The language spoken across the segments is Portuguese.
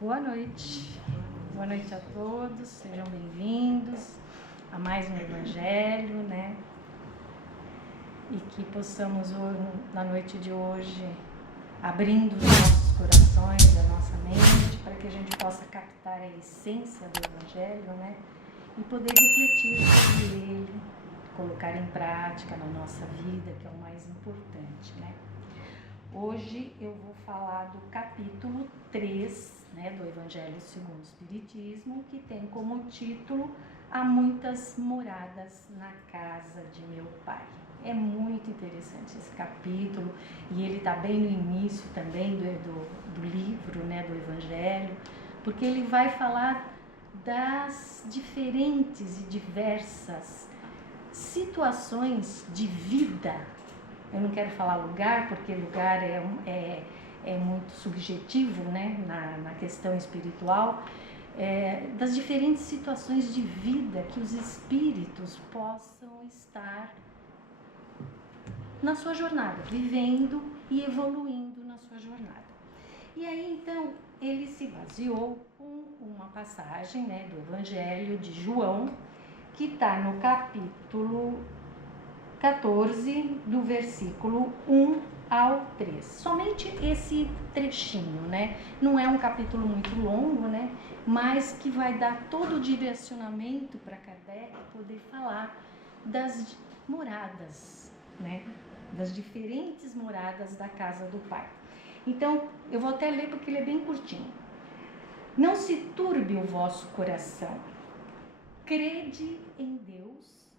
Boa noite. Boa noite a todos, sejam bem-vindos a mais um Evangelho, né? E que possamos, na noite de hoje, abrindo os nossos corações, a nossa mente, para que a gente possa captar a essência do Evangelho, né? E poder refletir sobre ele, colocar em prática na nossa vida, que é o mais importante, né? Hoje eu vou falar do capítulo 3, né, do Evangelho segundo o Espiritismo, que tem como título Há muitas moradas na casa de meu Pai. É muito interessante esse capítulo e ele está bem no início também do livro, né, do Evangelho, porque ele vai falar das diferentes e diversas situações de vida. Eu não quero falar lugar, porque lugar é muito subjetivo, né, na questão espiritual, das diferentes situações de vida que os espíritos possam estar na sua jornada, vivendo e evoluindo na sua jornada. E aí, então, ele se baseou com uma passagem, né, do Evangelho de João, que está no capítulo 14, do versículo 1 ao 3. Somente esse trechinho, né? Não é um capítulo muito longo, né? Mas que vai dar todo o direcionamento para Kardec poder falar das moradas, né? Das diferentes moradas da casa do Pai. Então, eu vou até ler porque ele é bem curtinho. Não se turbe o vosso coração. Crede em Deus,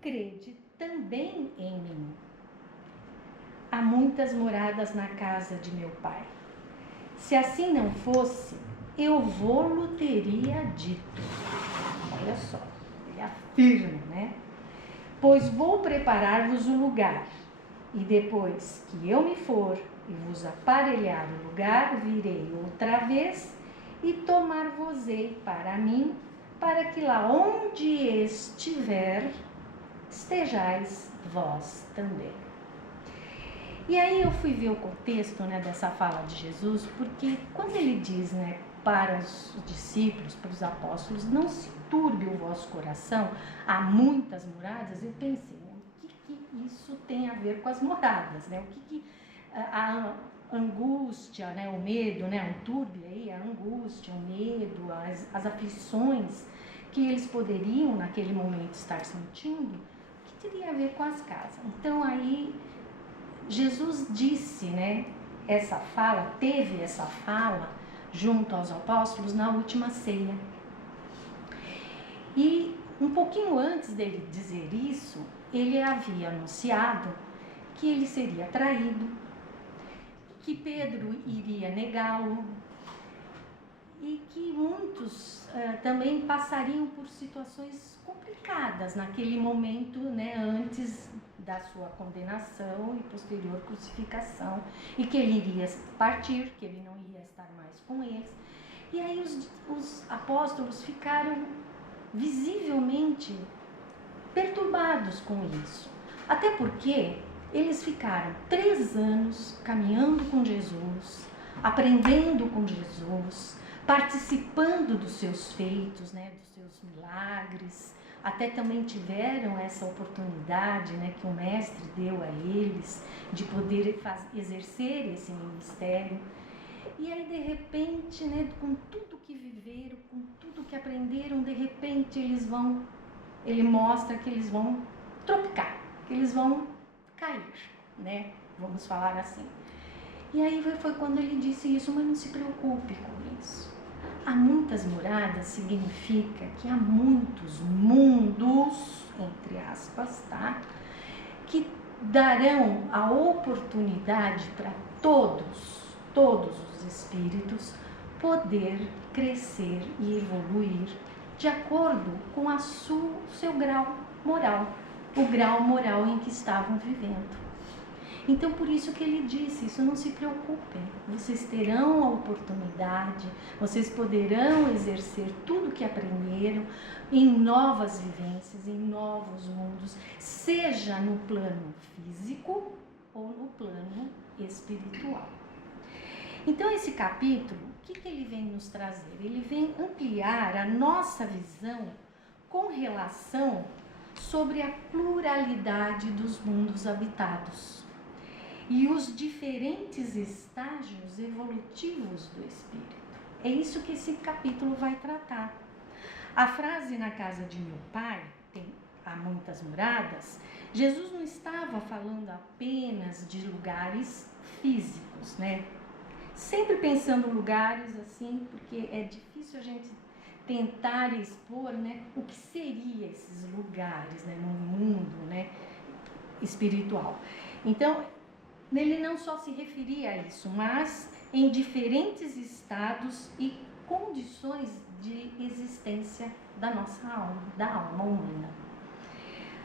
crede também em mim. Há muitas moradas na casa de meu Pai. Se assim não fosse, eu vou-lo teria dito. Olha só, ele afirma, né? Pois vou preparar-vos o lugar, e depois que eu me for e vos aparelhar o lugar, virei outra vez e tomar-vos-ei para mim, para que lá onde estiver, estejais vós também. E aí eu fui ver o contexto, né, dessa fala de Jesus, porque quando ele diz, né, para os discípulos, para os apóstolos, não se turbe o vosso coração, há muitas moradas, eu pensei, né, o que isso tem a ver com as moradas, né? O que a angústia, né, o medo, né, um turbe aí, a angústia, o medo, as aflições que eles poderiam naquele momento estar sentindo, que teria a ver com as casas. Então aí Jesus disse, né, essa fala, teve essa fala junto aos apóstolos na última ceia. E um pouquinho antes dele dizer isso, ele havia anunciado que ele seria traído, que Pedro iria negá-lo e que muitos também passariam por situações complicadas naquele momento, né, antes da sua condenação e posterior crucificação, e que ele iria partir, que ele não ia estar mais com eles. E aí os apóstolos ficaram visivelmente perturbados com isso, até porque eles ficaram 3 anos caminhando com Jesus, aprendendo com Jesus, participando dos seus feitos, né, dos seus milagres, até também tiveram essa oportunidade, né, que o mestre deu a eles de poder exercer esse ministério. E aí de repente, né, com tudo que viveram, com tudo que aprenderam, de repente ele mostra que eles vão tropicar, que eles vão cair, né, vamos falar assim. E aí foi quando ele disse isso, mas não se preocupe com isso. Há muitas moradas significa que há muitos mundos, entre aspas, tá? Que darão a oportunidade para todos os espíritos poder crescer e evoluir de acordo com o seu grau moral, o grau moral em que estavam vivendo. Então, por isso que ele disse, isso não se preocupem, vocês terão a oportunidade, vocês poderão exercer tudo que aprenderam em novas vivências, em novos mundos, seja no plano físico ou no plano espiritual. Então esse capítulo, o que ele vem nos trazer? Ele vem ampliar a nossa visão com relação sobre a pluralidade dos mundos habitados e os diferentes estágios evolutivos do espírito. É isso que esse capítulo vai tratar. A frase "na casa de meu pai há muitas moradas", Jesus não estava falando apenas de lugares físicos, né? Sempre pensando em lugares assim, porque é difícil a gente tentar expor, né, o que seria esses lugares, né, no mundo, né, espiritual. Então, ele não só se referia a isso, mas em diferentes estados e condições de existência da nossa alma, da alma humana.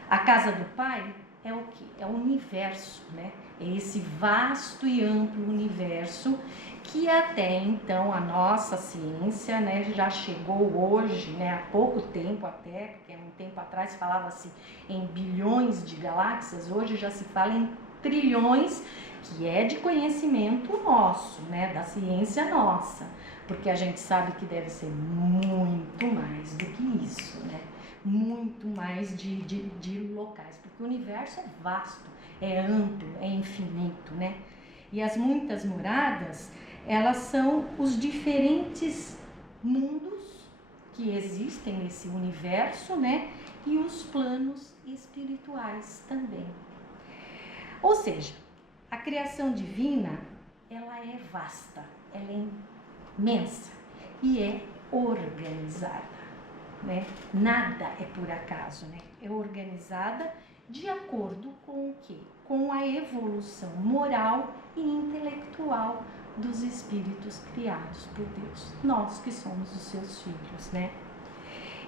A casa do Pai é o quê? É o universo, né? É esse vasto e amplo universo que até então a nossa ciência, né, já chegou hoje, né, há pouco tempo até, porque um tempo atrás falava-se em bilhões de galáxias, hoje já se fala em trilhões, que é de conhecimento nosso, né, da ciência nossa, porque a gente sabe que deve ser muito mais do que isso, né, muito mais de locais, porque o universo é vasto, é amplo, é infinito, né, e as muitas moradas, elas são os diferentes mundos que existem nesse universo, né, e os planos espirituais também. Ou seja, a criação divina, ela é vasta, ela é imensa e é organizada, né? Nada é por acaso, né? É organizada de acordo com o quê? Com a evolução moral e intelectual dos espíritos criados por Deus, nós que somos os seus filhos, né?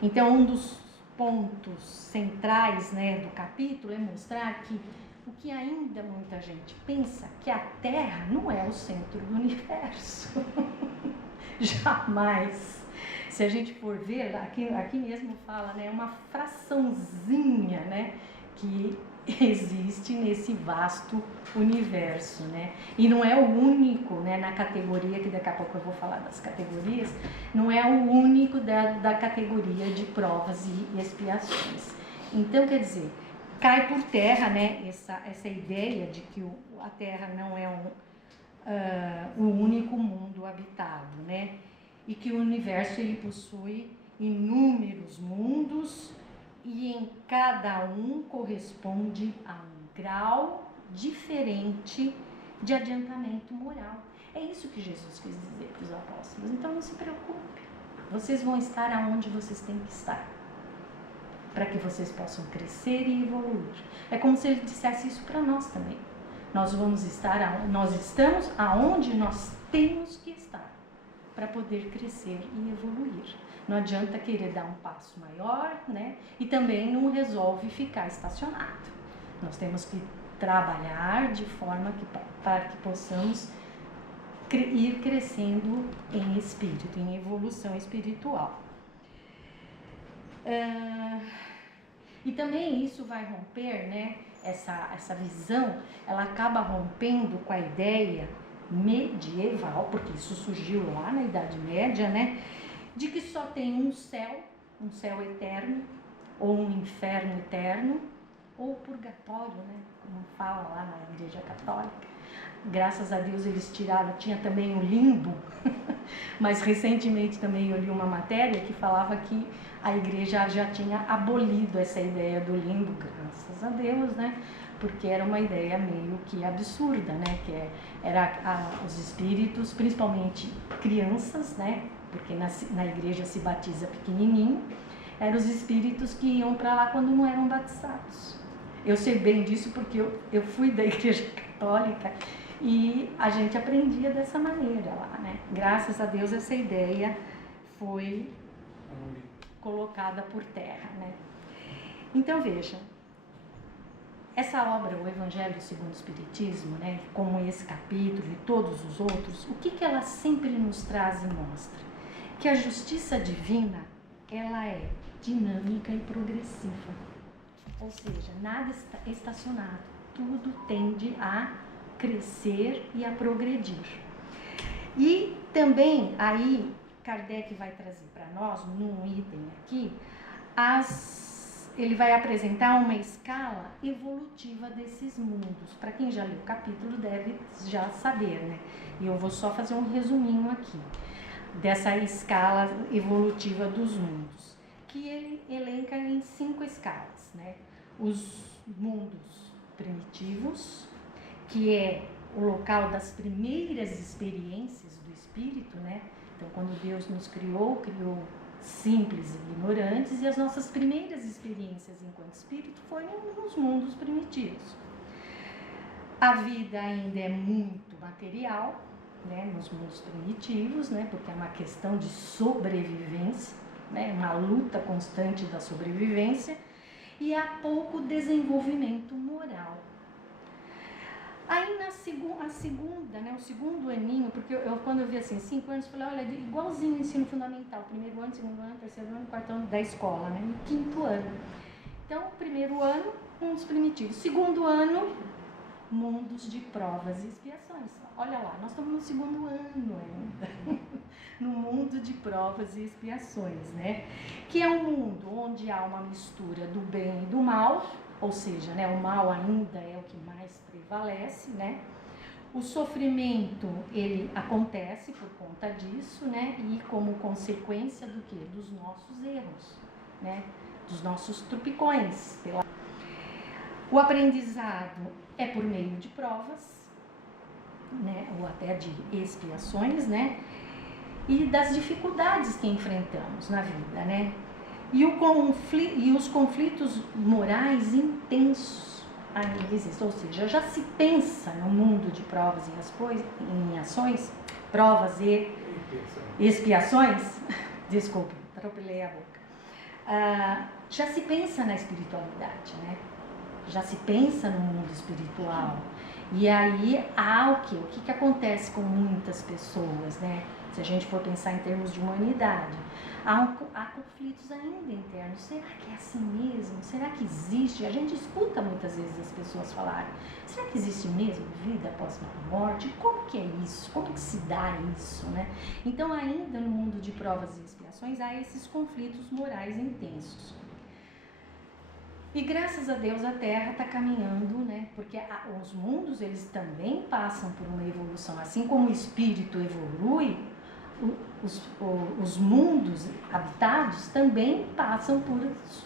Então, um dos pontos centrais, né, do capítulo é mostrar que o que ainda muita gente pensa, que a Terra não é o centro do universo. Jamais. Se a gente for ver, aqui mesmo fala, né, uma fraçãozinha, né, que existe nesse vasto universo, né? E não é o único, né, na categoria, que daqui a pouco eu vou falar das categorias, não é o único da categoria de provas e expiações. Então, quer dizer, cai por terra, né, essa ideia de que a Terra não é o único mundo habitado, né? E que o universo ele possui inúmeros mundos e em cada um corresponde a um grau diferente de adiantamento moral. É isso que Jesus quis dizer para os apóstolos. Então não se preocupe, vocês vão estar aonde vocês têm que estar, para que vocês possam crescer e evoluir. É como se ele dissesse isso para nós também. Nós estamos aonde nós temos que estar para poder crescer e evoluir. Não adianta querer dar um passo maior, né? E também não resolve ficar estacionado. Nós temos que trabalhar de forma para que possamos ir crescendo em espírito, em evolução espiritual. E também isso vai romper, né? Essa visão, ela acaba rompendo com a ideia medieval, porque isso surgiu lá na Idade Média, né? De que só tem um céu eterno, ou um inferno eterno, ou purgatório, né? Como fala lá na Igreja Católica. Graças a Deus eles tiraram, tinha também o limbo, mas recentemente também eu li uma matéria que falava que a Igreja já tinha abolido essa ideia do limbo, graças a Deus, né? Porque era uma ideia meio que absurda, né? Que era os espíritos, principalmente crianças, né? Porque na igreja se batiza pequenininho, eram os espíritos que iam para lá quando não eram batizados. Eu sei bem disso porque eu fui da Igreja Católica e a gente aprendia dessa maneira lá, né? Graças a Deus essa ideia foi colocada por terra, né? Então veja, essa obra, o Evangelho segundo o Espiritismo, né, como esse capítulo e todos os outros, o que ela sempre nos traz e mostra? Que a justiça divina, ela é dinâmica e progressiva. Ou seja, nada está estacionado, tudo tende a crescer e a progredir. E também aí Kardec vai trazer para nós, num item aqui, ele vai apresentar uma escala evolutiva desses mundos. Para quem já leu o capítulo deve já saber, né? E eu vou só fazer um resuminho aqui dessa escala evolutiva dos mundos, que ele elenca em 5 escalas, né? Os mundos primitivos, que é o local das primeiras experiências do espírito, né? Então, quando Deus nos criou simples e ignorantes, e as nossas primeiras experiências enquanto espírito foram nos mundos primitivos. A vida ainda é muito material, né, nos mundos primitivos, né, porque é uma questão de sobrevivência, né, uma luta constante da sobrevivência, e há pouco desenvolvimento moral. Aí a segunda, né, o segundo aninho, porque quando eu vi assim, 5 anos, falei, olha, igualzinho o ensino fundamental, primeiro ano, segundo ano, terceiro ano, quarto ano da escola, né, no 5º ano. Então, primeiro ano, mundos primitivos. Segundo ano, mundos de provas e expiações. Olha lá, nós estamos no 2º ano ainda, no mundo de provas e expiações, né? Que é um mundo onde há uma mistura do bem e do mal, ou seja, né, o mal ainda é o que mais prevalece, né? O sofrimento, ele acontece por conta disso, né? E como consequência do quê? Dos nossos erros, né? Dos nossos tropicões. O aprendizado é por meio de provas, né? Ou até de expiações, né? E das dificuldades que enfrentamos na vida, né? E os conflitos morais intensos ainda existem, ou seja, já se pensa no mundo de provas e ações, provas e expiações, desculpa, atropelei a boca, já se pensa na espiritualidade, né? Já se pensa no mundo espiritual. E aí há o quê? O que acontece com muitas pessoas, né? Se a gente for pensar em termos de humanidade, há conflitos ainda internos. Será que é assim mesmo? Será que existe? A gente escuta muitas vezes as pessoas falarem, será que existe mesmo vida após a morte? Como que é isso? Como que se dá isso, né? Então, ainda no mundo de provas e expiações, há esses conflitos morais intensos. E graças a Deus a Terra está caminhando, né? Porque os mundos, eles também passam por uma evolução. Assim como o espírito evolui, os mundos habitados também passam por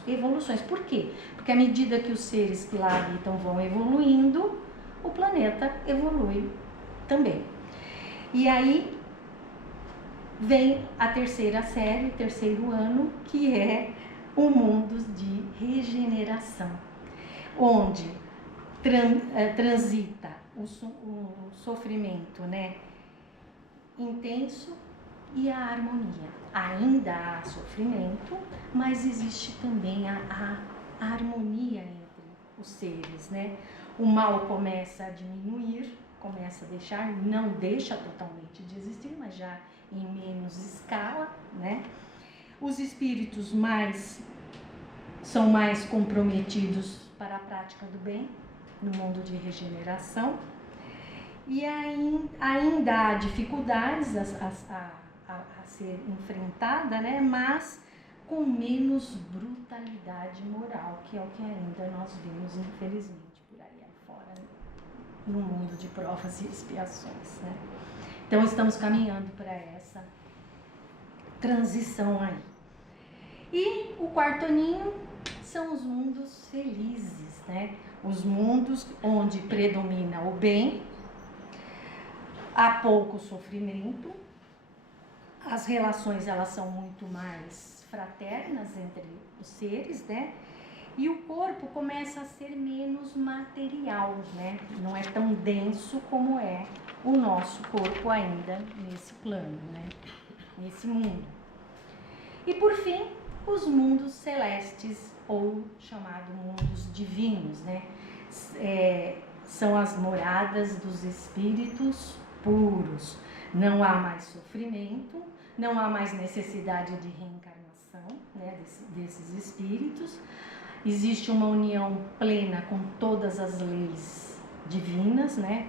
evoluções. Por quê? Porque à medida que os seres que lá habitam vão evoluindo, o planeta evolui também. E aí vem a terceira série, o terceiro ano, que é o mundo de regeneração, onde transita o sofrimento, né, intenso e a harmonia. Ainda há sofrimento, mas existe também a harmonia entre os seres, né? O mal começa a diminuir, começa a deixar, não deixa totalmente de existir, mas já em menos escala, né? Os espíritos são mais comprometidos para a prática do bem, no mundo de regeneração. E ainda há dificuldades a ser enfrentada, né? Mas com menos brutalidade moral, que é o que ainda nós vemos, infelizmente, por aí afora, no mundo de provas e expiações, né? Então, estamos caminhando para essa transição aí. E o 4º aninho são os mundos felizes, né? Os mundos onde predomina o bem, há pouco sofrimento, as relações elas são muito mais fraternas entre os seres, né? E o corpo começa a ser menos material, né? Não é tão denso como é o nosso corpo ainda nesse plano, né? Nesse mundo. E por fim, os mundos celestes, ou chamados mundos divinos, né? São as moradas dos espíritos puros. Não há mais sofrimento, não há mais necessidade de reencarnação, né, desses espíritos. Existe uma união plena com todas as leis divinas, né?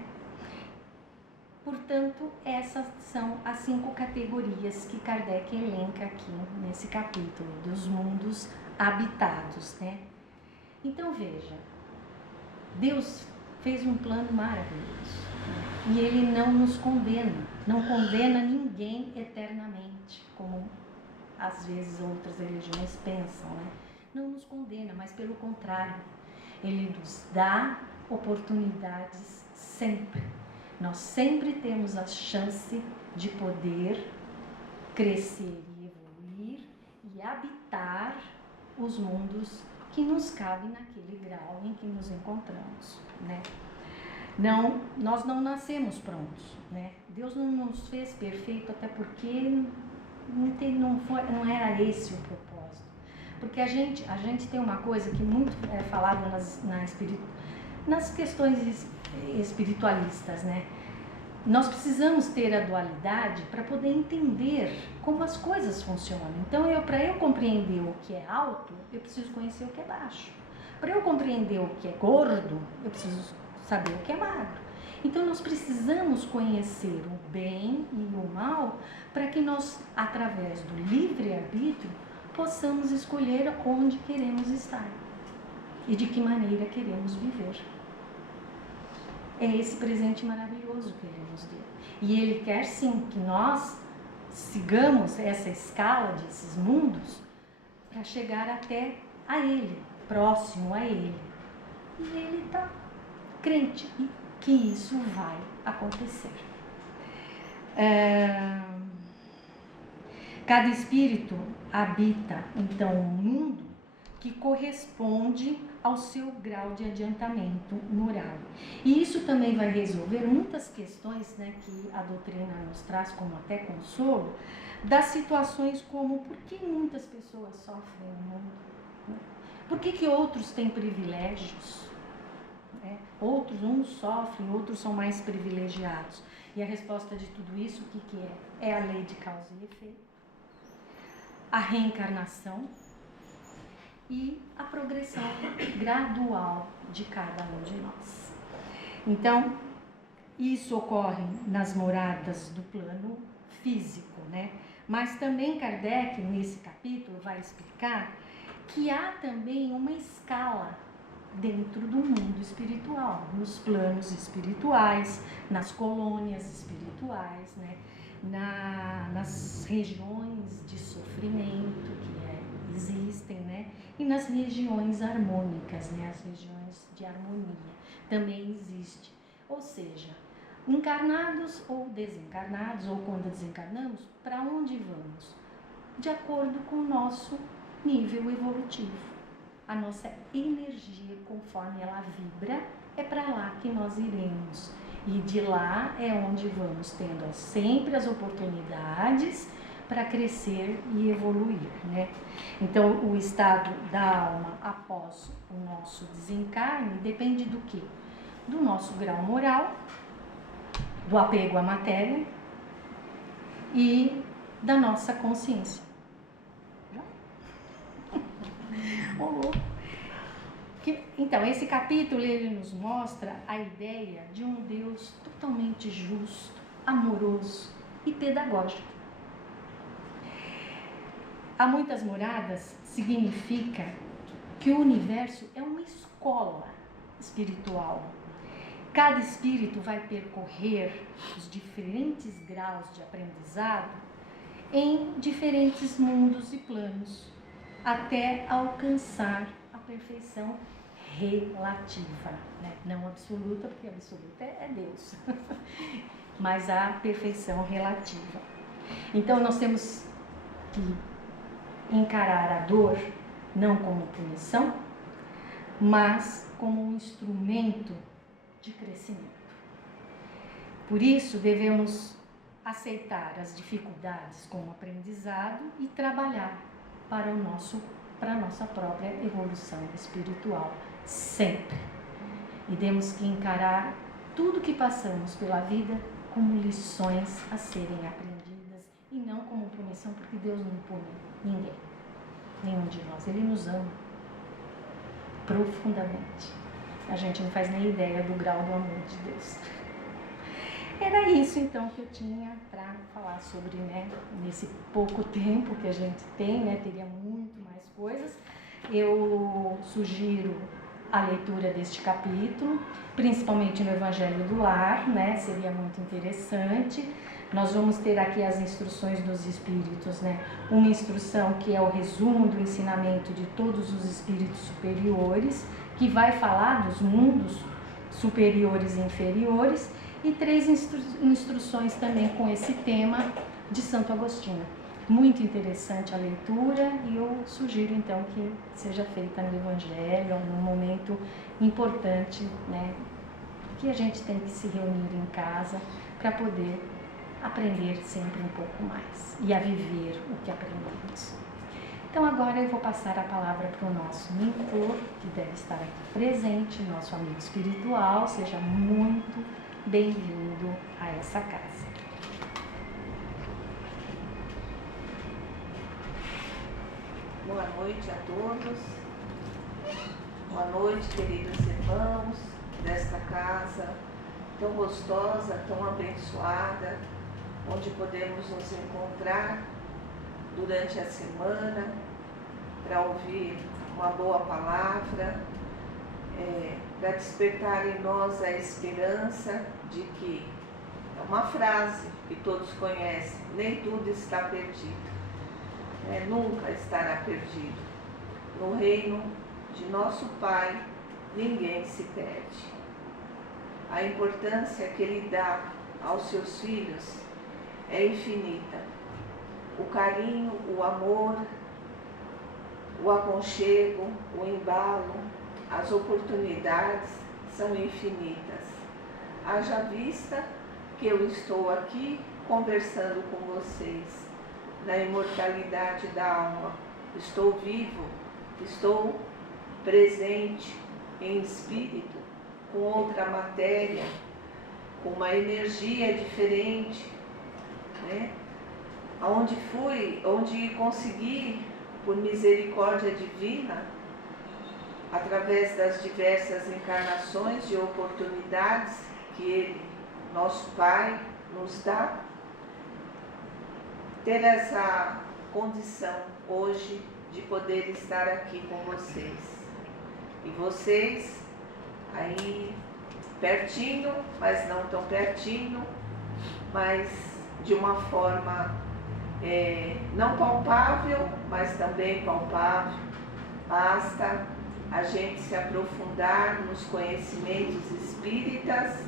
Portanto, essas são as 5 categorias que Kardec elenca aqui nesse capítulo, dos mundos habitados, né? Então, veja, Deus fez um plano maravilhoso, né? E Ele não nos condena, não condena ninguém eternamente, como às vezes outras religiões pensam, né? Não nos condena, mas pelo contrário, Ele nos dá oportunidades sempre. Nós sempre temos a chance de poder crescer e evoluir e habitar os mundos que nos cabem naquele grau em que nos encontramos, né? Não, nós não nascemos prontos, né? Deus não nos fez perfeito, até porque não era esse o propósito. Porque a gente tem uma coisa que muito é falada nas questões espiritualistas, né? Nós precisamos ter a dualidade para poder entender como as coisas funcionam. Então, para eu compreender o que é alto, eu preciso conhecer o que é baixo. Para eu compreender o que é gordo, eu preciso saber o que é magro. Então, nós precisamos conhecer o bem e o mal para que nós, através do livre-arbítrio, possamos escolher onde queremos estar e de que maneira queremos viver. É esse presente maravilhoso que Ele nos deu. E Ele quer sim que nós sigamos essa escala desses mundos para chegar até a Ele, próximo a Ele. E Ele está crente que isso vai acontecer. Cada espírito habita, então, um mundo que corresponde ao seu grau de adiantamento moral. E isso também vai resolver muitas questões, né, que a doutrina nos traz como até consolo, das situações como por que muitas pessoas sofrem no mundo? Por que outros têm privilégios? Outros, uns sofrem, outros são mais privilegiados. E a resposta de tudo isso, o que é? É a lei de causa e efeito, a reencarnação e a progressão gradual de cada um de nós. Então, isso ocorre nas moradas do plano físico, né? Mas também Kardec, nesse capítulo, vai explicar que há também uma escala dentro do mundo espiritual, nos planos espirituais, nas colônias espirituais, né? Nas regiões de sofrimento que existem, né? E nas regiões harmônicas, né? As regiões de harmonia também existe. Ou seja, encarnados ou desencarnados, ou quando desencarnamos, para onde vamos? De acordo com o nosso nível evolutivo. A nossa energia, conforme ela vibra, é para lá que nós iremos. E de lá é onde vamos tendo sempre as oportunidades para crescer e evoluir, né? Então, o estado da alma após o nosso desencarne depende do quê? Do nosso grau moral, do apego à matéria e da nossa consciência. Então, esse capítulo ele nos mostra a ideia de um Deus totalmente justo, amoroso e pedagógico. Há muitas moradas significa que o universo é uma escola espiritual. Cada espírito vai percorrer os diferentes graus de aprendizado em diferentes mundos e planos, até alcançar a perfeição relativa, né? Não absoluta, porque absoluta é Deus, mas a perfeição relativa. Então, nós temos que encarar a dor não como punição, mas como um instrumento de crescimento. Por isso, devemos aceitar as dificuldades como aprendizado e trabalhar para a nossa própria evolução espiritual, sempre. E temos que encarar tudo que passamos pela vida como lições a serem aprendidas e não como punição, porque Deus não pune ninguém, nenhum de nós. Ele nos ama profundamente. A gente não faz nem ideia do grau do amor de Deus. Era isso então que eu tinha para falar sobre, né, nesse pouco tempo que a gente tem, né, teria muito mais coisas. Eu sugiro a leitura deste capítulo, principalmente no Evangelho do Lar, né, seria muito interessante. Nós vamos ter aqui as instruções dos Espíritos, né, uma instrução que é o resumo do ensinamento de todos os Espíritos superiores, que vai falar dos mundos superiores e inferiores, e 3 instruções também com esse tema de Santo Agostinho. Muito interessante a leitura e eu sugiro então que seja feita no Evangelho, num momento importante, né, que a gente tem que se reunir em casa para poder aprender sempre um pouco mais e a viver o que aprendemos. Então agora eu vou passar a palavra para o nosso mentor, que deve estar aqui presente, nosso amigo espiritual. Seja muito bem-vindo a essa casa. Boa noite a todos. Boa noite, queridos irmãos desta casa tão gostosa, tão abençoada, onde podemos nos encontrar durante a semana para ouvir uma boa palavra, para despertar em nós a esperança de que, é uma frase que todos conhecem, nem tudo está perdido, nunca estará perdido. No reino de nosso Pai, ninguém se perde. A importância que Ele dá aos seus filhos é infinita. O carinho, o amor, o aconchego, o embalo, as oportunidades são infinitas. Haja vista que eu estou aqui conversando com vocês na imortalidade da alma. Estou vivo, estou presente em espírito, com outra matéria, com uma energia diferente, né? Onde consegui, por misericórdia divina, através das diversas encarnações e oportunidades que Ele, nosso Pai, nos dá, ter essa condição hoje de poder estar aqui com vocês. E vocês aí pertinho, mas não tão pertinho, mas de uma forma não palpável, mas também palpável. Basta a gente se aprofundar nos conhecimentos espíritas,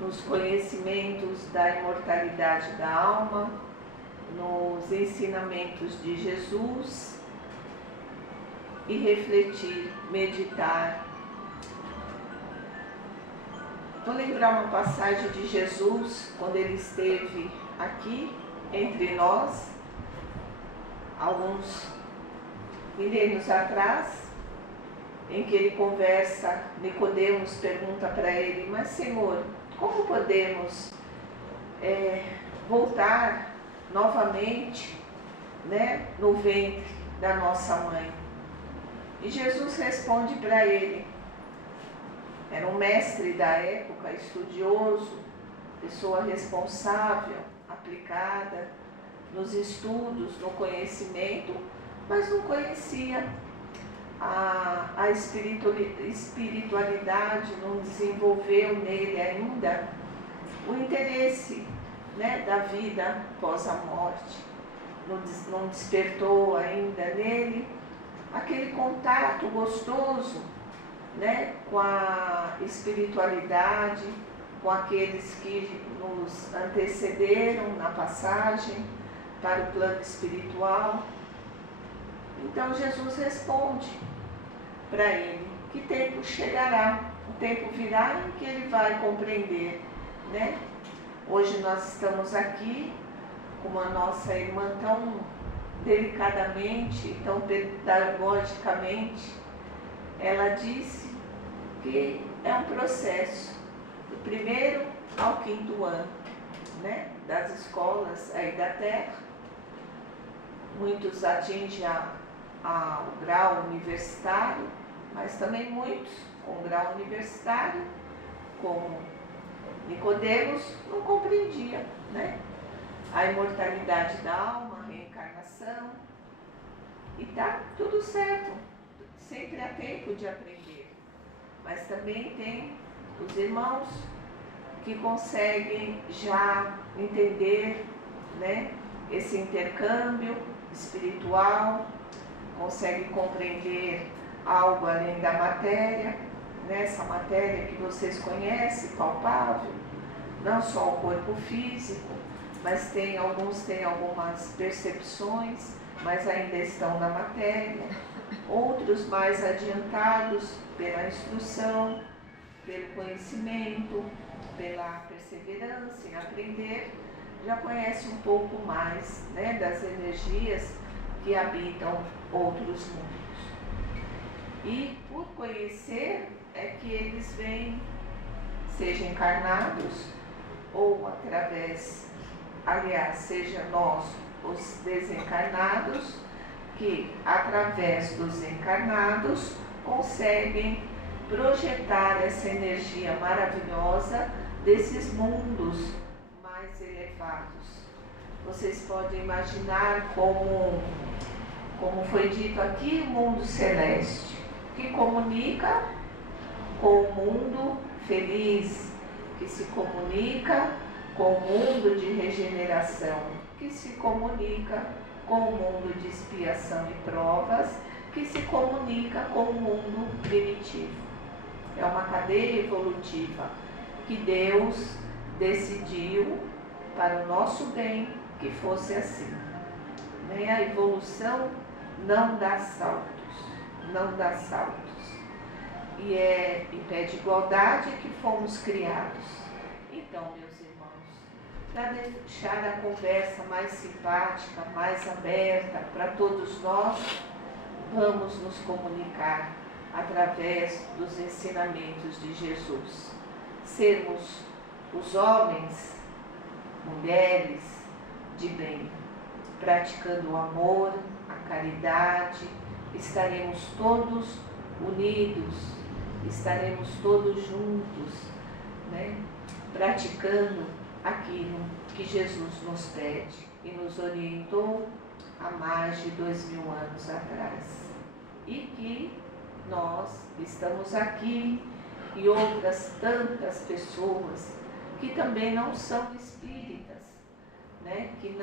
nos conhecimentos da imortalidade da alma, nos ensinamentos de Jesus e refletir, meditar. Vou lembrar uma passagem de Jesus quando Ele esteve aqui entre nós, alguns milênios atrás, em que Ele conversa, Nicodemos pergunta para Ele: mas Senhor, como podemos voltar novamente, no ventre da nossa mãe? E Jesus responde para ele. Era um mestre da época, estudioso, pessoa responsável, aplicada nos estudos, no conhecimento, mas não conhecia a espiritualidade, não desenvolveu nele ainda o interesse, da vida após a morte, não despertou ainda nele aquele contato gostoso, com a espiritualidade, com aqueles que nos antecederam na passagem para o plano espiritual. Então Jesus responde para ele que tempo chegará, o tempo virá em que ele vai compreender, Hoje nós estamos aqui com a nossa irmã tão delicadamente, tão pedagogicamente, ela disse que é um processo do 1º ao 5º ano, das escolas aí da Terra. Muitos atingem ao grau universitário, mas também muitos com grau universitário, como Nicodemos não compreendia, né? A imortalidade da alma, a reencarnação. E tá tudo certo, sempre há tempo de aprender. Mas também tem os irmãos que conseguem já entender, né, esse intercâmbio espiritual, conseguem compreender algo além da matéria, né, essa matéria que vocês conhecem, palpável, não só o corpo físico, mas alguns têm algumas percepções, mas ainda estão na matéria, outros mais adiantados pela instrução, pelo conhecimento, pela perseverança em aprender, já conhecem um pouco mais, né, das energias que habitam outros mundos. E por conhecer é que eles vêm, seja encarnados ou seja nós os desencarnados, que através dos encarnados conseguem projetar essa energia maravilhosa desses mundos mais elevados. Vocês podem imaginar como foi dito aqui, o mundo celeste, que comunica com o mundo feliz, que se comunica com o mundo de regeneração, que se comunica com o mundo de expiação e provas, que se comunica com o mundo primitivo. É uma cadeia evolutiva que Deus decidiu para o nosso bem que fosse assim. A evolução não dá saltos, não dá saltos. E é em pé de igualdade que fomos criados. Então, meus irmãos, para deixar a conversa mais simpática, mais aberta para todos nós, vamos nos comunicar através dos ensinamentos de Jesus. Sermos os homens, mulheres de bem, praticando o amor, a caridade, estaremos todos unidos, estaremos todos juntos, né? Praticando aquilo que Jesus nos pede e nos orientou há mais de 2000 anos atrás. E que nós estamos aqui e outras tantas pessoas que também não são espíritas, né? Que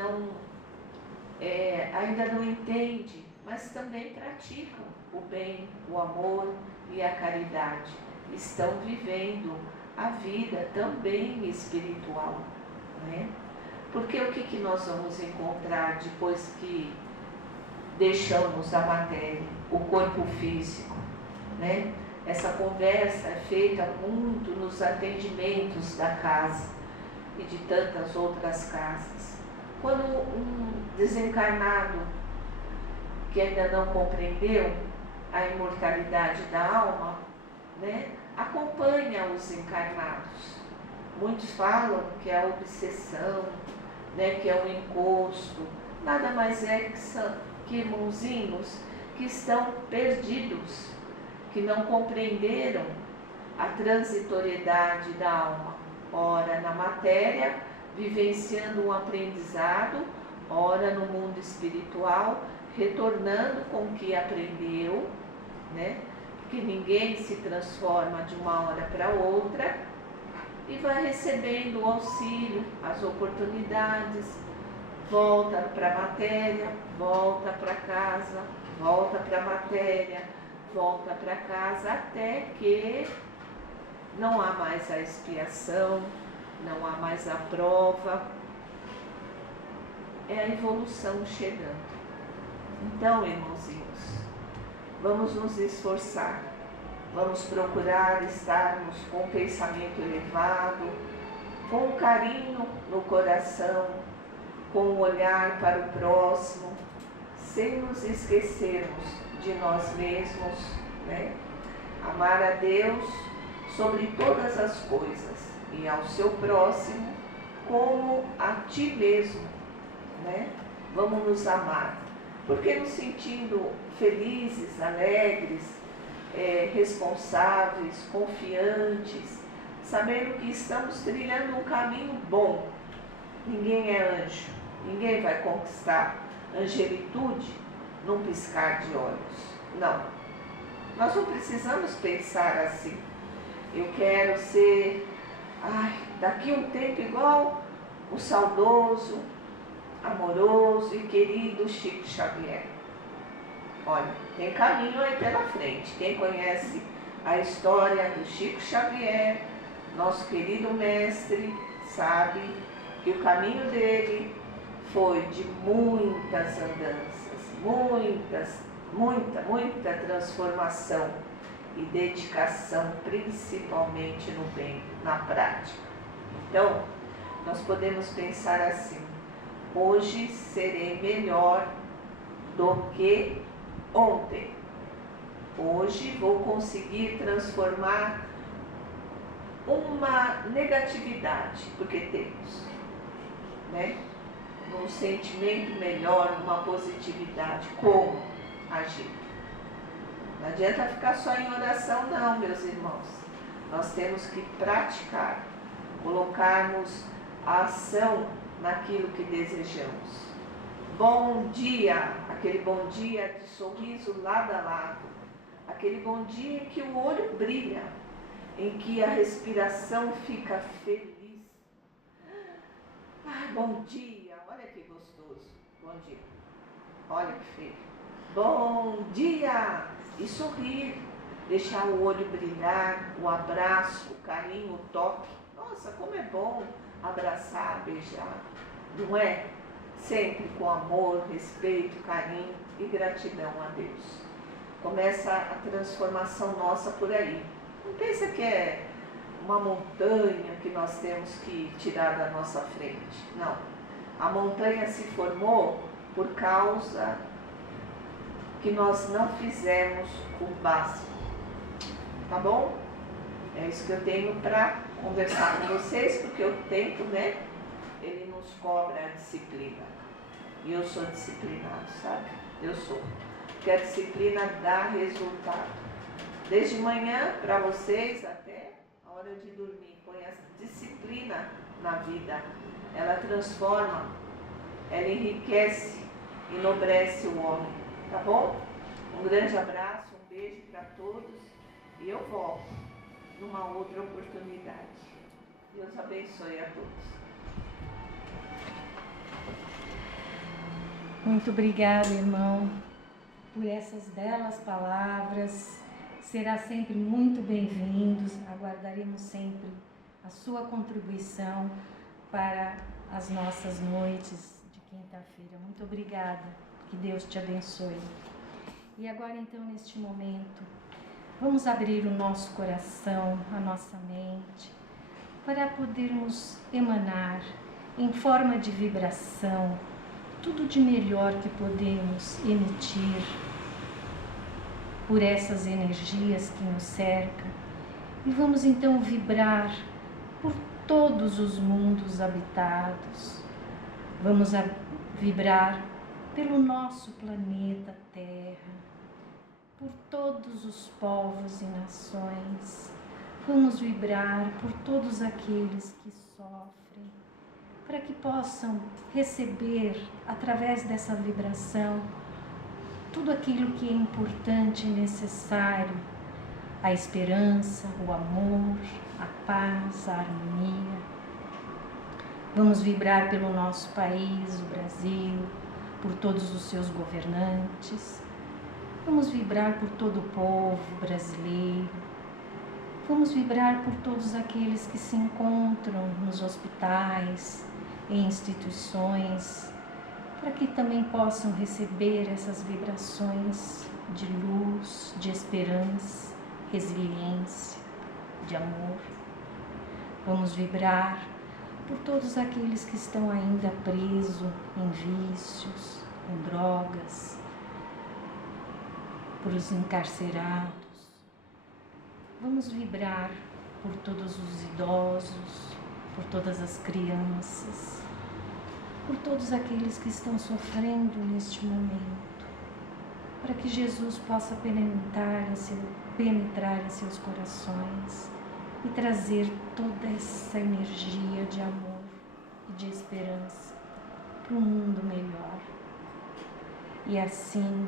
ainda não entendem, mas também praticam o bem, o amor e a caridade. Estão vivendo a vida também espiritual, né? Porque o que nós vamos encontrar depois que deixamos a matéria, o corpo físico, né? Essa conversa é feita muito nos atendimentos da casa e de tantas outras casas. Quando um desencarnado que ainda não compreendeu a imortalidade da alma, né, acompanha os encarnados. Muitos falam que é a obsessão, né, que é o encosto. Nada mais é que irmãozinhos que estão perdidos, que não compreenderam a transitoriedade da alma. Ora na matéria, vivenciando um aprendizado, ora no mundo espiritual, retornando com o que aprendeu, né? Porque ninguém se transforma de uma hora para outra, e vai recebendo o auxílio, as oportunidades, volta para a matéria, volta para casa, volta para a matéria, volta para casa, até que não há mais a expiação, não há mais a prova. É a evolução chegando. Então, irmãozinhos, vamos nos esforçar, vamos procurar estarmos com o pensamento elevado, com um carinho no coração, com um olhar para o próximo, sem nos esquecermos de nós mesmos, né? Amar a Deus sobre todas as coisas e ao seu próximo como a ti mesmo, né? Vamos nos amar, porque nos sentindo felizes, alegres, responsáveis, confiantes, sabendo que estamos trilhando um caminho bom. Ninguém é anjo, ninguém vai conquistar angelitude num piscar de olhos. Não, nós não precisamos pensar assim. Eu quero ser, daqui um tempo igual o saudoso, amoroso e querido Chico Xavier. Olha, tem caminho aí pela frente. Quem conhece a história do Chico Xavier, nosso querido mestre, sabe que o caminho dele foi de muitas andanças, muita transformação e dedicação, principalmente no bem, na prática. Então, nós podemos pensar assim: hoje serei melhor do que ontem. Hoje vou conseguir transformar uma negatividade, porque temos, né? Num sentimento melhor, numa positividade. Como agir? Não adianta ficar só em oração não, meus irmãos. Nós temos que praticar, colocarmos a ação naquilo que desejamos. Bom dia, aquele bom dia de sorriso lado a lado, aquele bom dia em que o olho brilha, em que a respiração fica feliz. Bom dia, olha que gostoso, bom dia, olha que feio. Bom dia! E sorrir, deixar o olho brilhar, o abraço, o carinho, o toque. Nossa, como é bom abraçar, beijar, não é? Sempre com amor, respeito, carinho e gratidão a Deus. Começa a transformação nossa por aí. Não pensa que é uma montanha que nós temos que tirar da nossa frente. Não. A montanha se formou por causa que nós não fizemos o básico. Tá bom? É isso que eu tenho para conversar com vocês, porque o tempo, né? Ele nos cobra a disciplina. E eu sou disciplinado, sabe? Eu sou. Porque a disciplina dá resultado. Desde manhã para vocês até a hora de dormir. Põe a disciplina na vida. Ela transforma, ela enriquece, enobrece o homem. Tá bom? Um grande abraço, um beijo para todos. E eu volto numa outra oportunidade. Deus abençoe a todos. Muito obrigada, irmão, por essas belas palavras. Será sempre muito bem-vindos. Aguardaremos sempre a sua contribuição para as nossas noites de quinta-feira. Muito obrigada. Que Deus te abençoe. E agora, então, neste momento, vamos abrir o nosso coração, a nossa mente, para podermos emanar em forma de vibração tudo de melhor que podemos emitir por essas energias que nos cercam. E vamos então vibrar por todos os mundos habitados. Vamos vibrar pelo nosso planeta Terra, por todos os povos e nações. Vamos vibrar por todos aqueles que sofrem, para que possam receber, através dessa vibração, tudo aquilo que é importante e necessário: a esperança, o amor, a paz, a harmonia. Vamos vibrar pelo nosso país, o Brasil, por todos os seus governantes. Vamos vibrar por todo o povo brasileiro. Vamos vibrar por todos aqueles que se encontram nos hospitais, em instituições, para que também possam receber essas vibrações de luz, de esperança, resiliência, de amor. Vamos vibrar por todos aqueles que estão ainda presos em vícios, em drogas, por os encarcerados. Vamos vibrar por todos os idosos, por todas as crianças, por todos aqueles que estão sofrendo neste momento, para que Jesus possa penetrar em seus corações e trazer toda essa energia de amor e de esperança para um mundo melhor. E assim,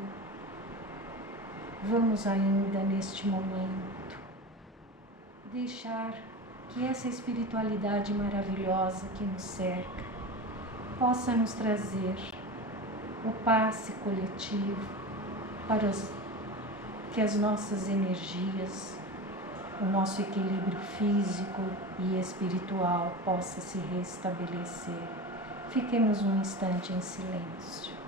vamos ainda neste momento deixar que essa espiritualidade maravilhosa que nos cerca possa nos trazer o passe coletivo para que as nossas energias, o nosso equilíbrio físico e espiritual possa se restabelecer. Fiquemos um instante em silêncio.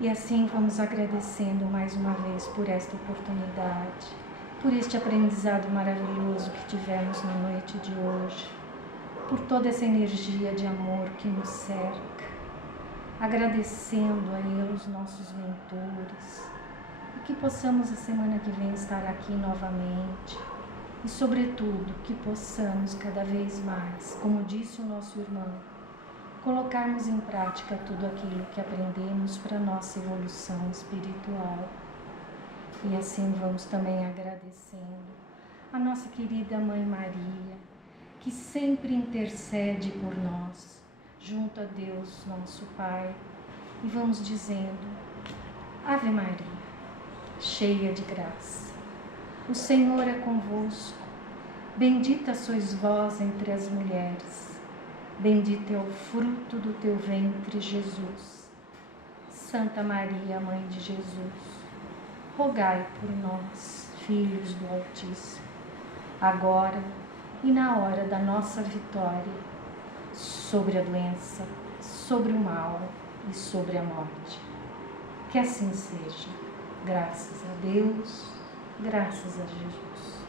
E assim vamos agradecendo mais uma vez por esta oportunidade, por este aprendizado maravilhoso que tivemos na noite de hoje, por toda essa energia de amor que nos cerca, agradecendo aí aos nossos mentores, e que possamos a semana que vem estar aqui novamente, e sobretudo que possamos cada vez mais, como disse o nosso irmão, colocarmos em prática tudo aquilo que aprendemos para a nossa evolução espiritual. E assim vamos também agradecendo a nossa querida Mãe Maria, que sempre intercede por nós, junto a Deus, nosso Pai. E vamos dizendo: Ave Maria, cheia de graça, o Senhor é convosco, bendita sois vós entre as mulheres, bendito é o fruto do teu ventre, Jesus. Santa Maria, Mãe de Jesus, rogai por nós, filhos do Altíssimo, agora e na hora da nossa vitória, sobre a doença, sobre o mal e sobre a morte. Que assim seja. Graças a Deus, graças a Jesus.